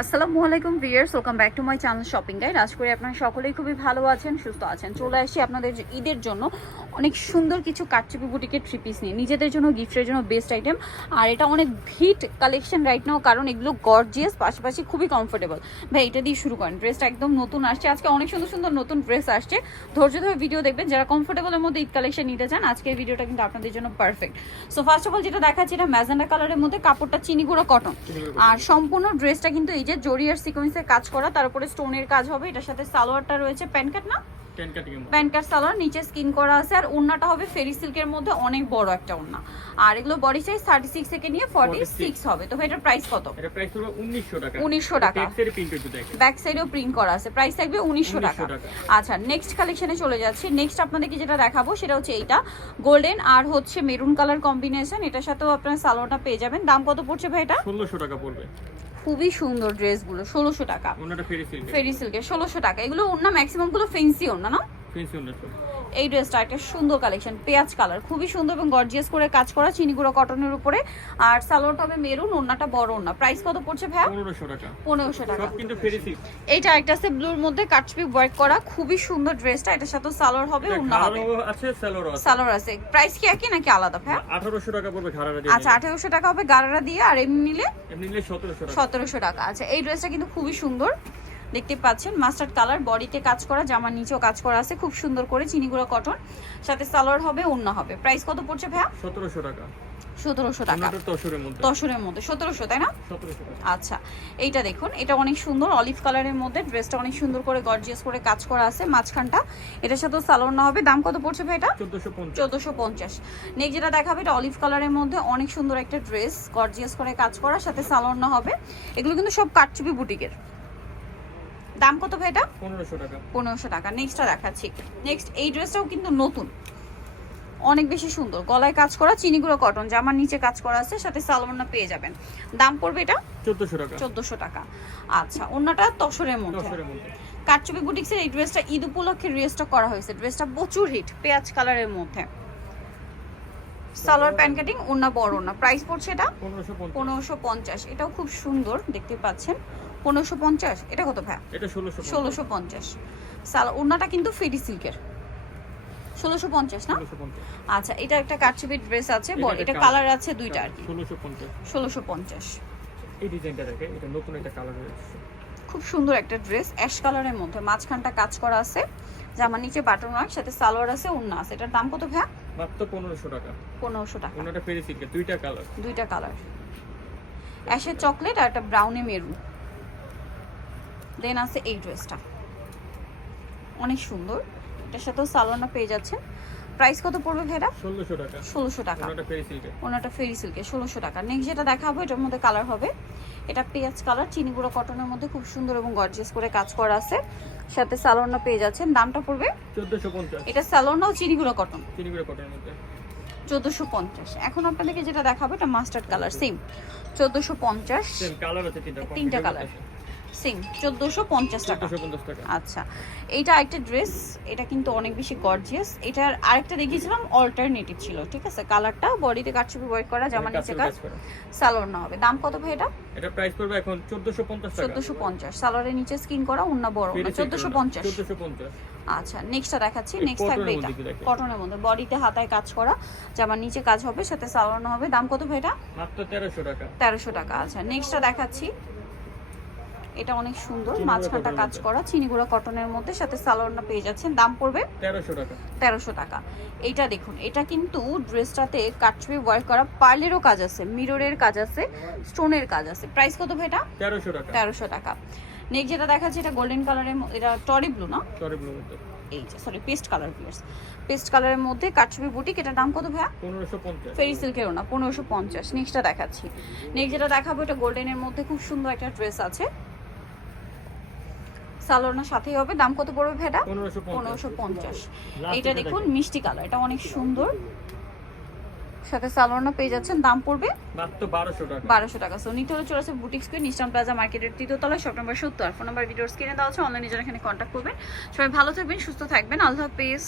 আসসালামু আলাইকুম viewers, welcome back to my channel shopping guide. আশা করি আপনারা সকলেই খুবই ভালো আছেন, সুস্থ আছেন। চলে আসি আপনাদের ঈদের জন্য অনেক সুন্দর কিছু কারচুপি বুটিকের থ্রি পিস নিয়ে, নিজেদের জন্য গিফটের জন্য বেস্ট আইটেম। আর এটা অনেক হিট কালেকশন রাইট নাও, কারণ এগুলো গর্জিয়াস, পাশাপাশি খুবই কমফোর্টেবল। ভাই এটা দিয়ে শুরু করেন। ড্রেসটা একদম নতুন আসছে আজকে, অনেক সুন্দর সুন্দর নতুন ড্রেস আসছে। ধৈর্য ধরে ভিডিও দেখবেন, যারা কমফোর্টেবলের মধ্যে ঈদ কালেকশন নিতে চান আজকের ভিডিওটা কিন্তু আপনাদের জন্য perfect. So first of all যেটা দেখাচ্ছি, এটা ম্যাজেন্ডা কালারের মধ্যে, কাপড়টা চিনি গুঁড়ো কটন। আর সম্পূর্ণ ড্রেসটা কিন্তু এই যে জরিয়ার সিকোয়েন্সের কাজ করা, তার উপরে স্টোনের কাজ হবে। এটার সাথে সালোয়ারটা রয়েছে প্যান্ট কাট, না প্যান্ট কাট সালোয়ার, নিচে স্কিন করা আছে। আর ওড়নাটা হবে ফেরি সিল্কের মধ্যে, অনেক বড় একটা ওড়না। আর এগুলো বডি সাইজ 36 থেকে নিয়ে 46 হবে। তো এটার প্রাইস কত? এটা প্রাইস হলো 1900 টাকা। 1900 টাকা। ব্যাক সাইডেও প্রিন্ট করা আছে, প্রাইস থাকবে 1900 টাকা। আচ্ছা, নেক্সট কালেকশনে চলে যাচ্ছি। নেক্সট আপনাদেরকে যেটা দেখাবো সেটা হচ্ছে এইটা গোল্ডেন আর হচ্ছে মেরুন কালার কম্বিনেশন। এটার সাথেও আপনারা সালোয়ারটা পেয়ে যাবেন। দাম কত পড়ছে ভাই এটা? 1600 টাকা পড়বে। খুবই সুন্দর ড্রেসগুলো, 1600 টাকা। ওনাটা ফেরি সিল্কের 1600 টাকা। এগুলো ওড়না ম্যাক্সিমাম গুলো ফেন্সি ওড়না, না? ফেন্সি ওড়না। এই ড্রেসটা একটা সুন্দর কালেকশন, পেঁয়াজ কালার, খুবই সুন্দর এবং গর্জিয়াস করে কাজ করা, চিনিগুড়ো কটনের উপরে। আর সালোয়ারটা হবে মেরুন, ওড়নাটা বড় ওড়না। প্রাইস কত পড়ছে ভাই? 1500 টাকা। 1500 টাকা। সব কিন্তু ফেরি সিল্ক। এইটা একটা আছে ব্লুর মধ্যে কাটচুপি ওয়ার্ক করা, খুবই সুন্দর ড্রেসটা। এটার সাথে সালোয়ার হবে, ওড়না হবে, আছে সালোয়ার আছে। সালোয়ার আছে। প্রাইস কি একই নাকি আলাদা ভাই? 1800 টাকা পড়বে ঘাড়ারা দিয়ে। আচ্ছা, 1800 টাকা হবে গারারা দিয়ে। আর এমনি নিলে 1700 টাকা। 1700 টাকা। আচ্ছা, এই ড্রেসটা কিন্তু খুবই সুন্দর, দেখতে পাচ্ছেন মাস্টার্ড কালার, বডিতে কাজ করা, জামার নিচেও কাজ করা আছে খুব সুন্দর করে, চিনিগুড়া কটন, সাথে সালোয়ার হবে, ওড়না হবে। প্রাইস কত পড়ছে ভাইয়া? 1700 টাকা। 1700 টাকা। তসরের মধ্যে 1700, তাই না? 1700 টাকা। আচ্ছা, এইটা দেখুন, এটা অনেক সুন্দর অলিভ কালারের মধ্যে, ড্রেসটা অনেক সুন্দর করে গর্জিয়াস করে কাজ করা আছে মাঝখানটা। এটার সাথে সালোয়ার না হবে। দাম কত পড়ছে ভাই এটা? 1450। নেক্সট যেটা দেখাবে, এটা অলিভ কালারের মধ্যে অনেক সুন্দর একটা ড্রেস, গর্জিয়াস করে কাজ করা, সাথে সালোয়ার না হবে। এগুলো কিন্তু সব কারচুপি বুটিকের। দাম কত ভাই এটা? 1500 টাকা। 1500 টাকা। নেক্সটটা দেখাচ্ছি। নেক্সট এই ড্রেসটাও কিন্তু নতুন, অনেক বেশি সুন্দর, গলায় কাজ করা, চিনিগুলো কটন, জামার নিচে কাজ করা আছে, সাথে সালোয়ারটা পেয়ে যাবেন। দাম পড়বে এটা 1400 টাকা। 1400 টাকা। আচ্ছা, ওন্নাটা তসরের মধ্যে। কারচুপি বুটিক্সের এই ড্রেসটা ঈদ উপলক্ষে রিস্টক করা হয়েছে। ড্রেসটা প্রচুর হিট, পেঁয়াজ কালারের মধ্যে, সালোয়ার প্যান্ট কাটিং, ওন্না বড় ওন্না। প্রাইস পড়ছে এটা 1550। এটাও খুব সুন্দর, দেখতে পাচ্ছেন 1550। এটা কত ভাই? এটা 1650। সালোয়ার ওন্নাটা কিন্তু ফেরি সিল্কের, 1650 না? আচ্ছা, এটা একটা কারচুপি ড্রেস আছে, এটা কালার আছে দুইটা আর কি। 1650। এই ডিজাইনটা দেখেন, এটা নতুন একটা কালার হয়েছে, খুব সুন্দর একটা ড্রেস, অ্যাশ কালারের মধ্যে, মাঝখানটা কাজ করা আছে, জামার নিচে বাটন ওয়ার্ক, সাথে সালোয়ার আছে, ওড়না আছে। এটার দাম কত ভাই? মাত্র 1500 টাকা। 1500 টাকা। ওনাটা ফেরি সিল্কের, দুইটা কালার, অ্যাশের চকলেট আর একটা ব্রাউনে মেরুন। দেন আছে এই ড্রেসটা, অনেক সুন্দর, এটার সাথেও সালোয়ারটা পেয়ে যাচ্ছেন। প্রাইস কত পড়বে ভাইরা? 1600 টাকা। 1600 টাকা। ওনাটা ফেরি সিল্কের 1600 টাকা। নেক্সট যেটা দেখাবো, এটার মধ্যে কালার হবে, এটা পেঁয়াজ কালার, চিনিগুড়ো কটনের মধ্যে, খুব সুন্দর এবং গর্জিয়াস করে কাজ করা আছে, সাথে সালোয়ারটা পেয়ে যাচ্ছেন। দামটা পড়বে 1450। এটা সালোয়ারটাও চিনিগুড়ো কটনের মধ্যে, 1450। এখন আপনাদেরকে যেটা দেখাবো, এটা mustard colour, same 1450। Same colour আছে তিনটা কালার, সেম 1450 টাকা। আচ্ছা, এইটা একটা ড্রেস, এটা কিন্তু অনেক বেশি গর্জিয়াস। এটার আরেকটা দেখিয়েছিলাম অল্টারনেটিভ ছিল, ঠিক আছে? কালারটা বডিতে কারচুপি ওয়ার্ক করা, জামার নিচে কাজ, সালোয়ার না হবে। দাম কত ভাই এটা? এটা প্রাইস পড়বে এখন 1450 টাকা। 1450। সালোয়ারের নিচে স্কিন করা, ওন্না বড় ওন্না, 1450। 1450। আচ্ছা, নেক্সটটা দেখাচ্ছি। নেক্সট থাকবে এটা কটনের মধ্যে, বডিতে হাতায় কাজ করা, জামার নিচে কাজ হবে, সাথে সালোয়ার না হবে। দাম কত ভাই এটা? মাত্র 1300 টাকা। 1300 টাকা। আচ্ছা, নেক্সটটা দেখাচ্ছি, এটা অনেক সুন্দর, মাঝখানটা কাজ করা, চিনিগুড়া কটনের মধ্যে, সাথে সালোয়ারটা পেয়ে যাচ্ছেন। দাম পড়বে 1300 টাকা। 1300 টাকা। এইটা দেখুন, এটা কিন্তু ড্রেসটাতে কাটচুপি ওয়ার্ক করা, পার্লেরও কাজ আছে, মিররের কাজ আছে, স্টোনের কাজ আছে। প্রাইস কত ভাই এটা? 1300 টাকা। 1300 টাকা। নেক্সট যেটা দেখাচ্ছে, এটা গোল্ডেন কালারের, এটা টরি ব্লু, না? টরি ব্লু মধ্যে, এই যে সরি পেস্ট কালার, পেস্ট কালারের মধ্যে কাটচুপি বুটিক। এটার দাম কত ভাইয়া? 1550। ফেরি সিল্কেরও না, 1550। নেক্সটটা দেখাচ্ছি। নেক্সট যেটা দেখাবো, এটা গোল্ডেনের মধ্যে খুব সুন্দর একটা ড্রেস আছে, সালোয়ার সাথেই হবে। দাম কত পড়বে ভাইটা? 1550। এইটা দেখুন মিষ্টি কালার, এটা অনেক সুন্দর, সাথে সালোয়ার পেয়ে যাচ্ছেন। দাম পড়বে মাত্র 1200 টাকা। 1200 টাকা। সো নিতে হলে চলে আসে বুটিক স্কয়ার, নিস্টান প্লাজা মার্কেটের 3য় তলায়, শপ নাম্বার 70। ফোন নাম্বার ভিডিওর স্ক্রিনে দেওয়া আছে, অনলাইনে যারা এখানে কন্ট্যাক্ট করবেন। সবাই ভালো থাকবেন, সুস্থ থাকবেন, আল্লাহ হাফেজ।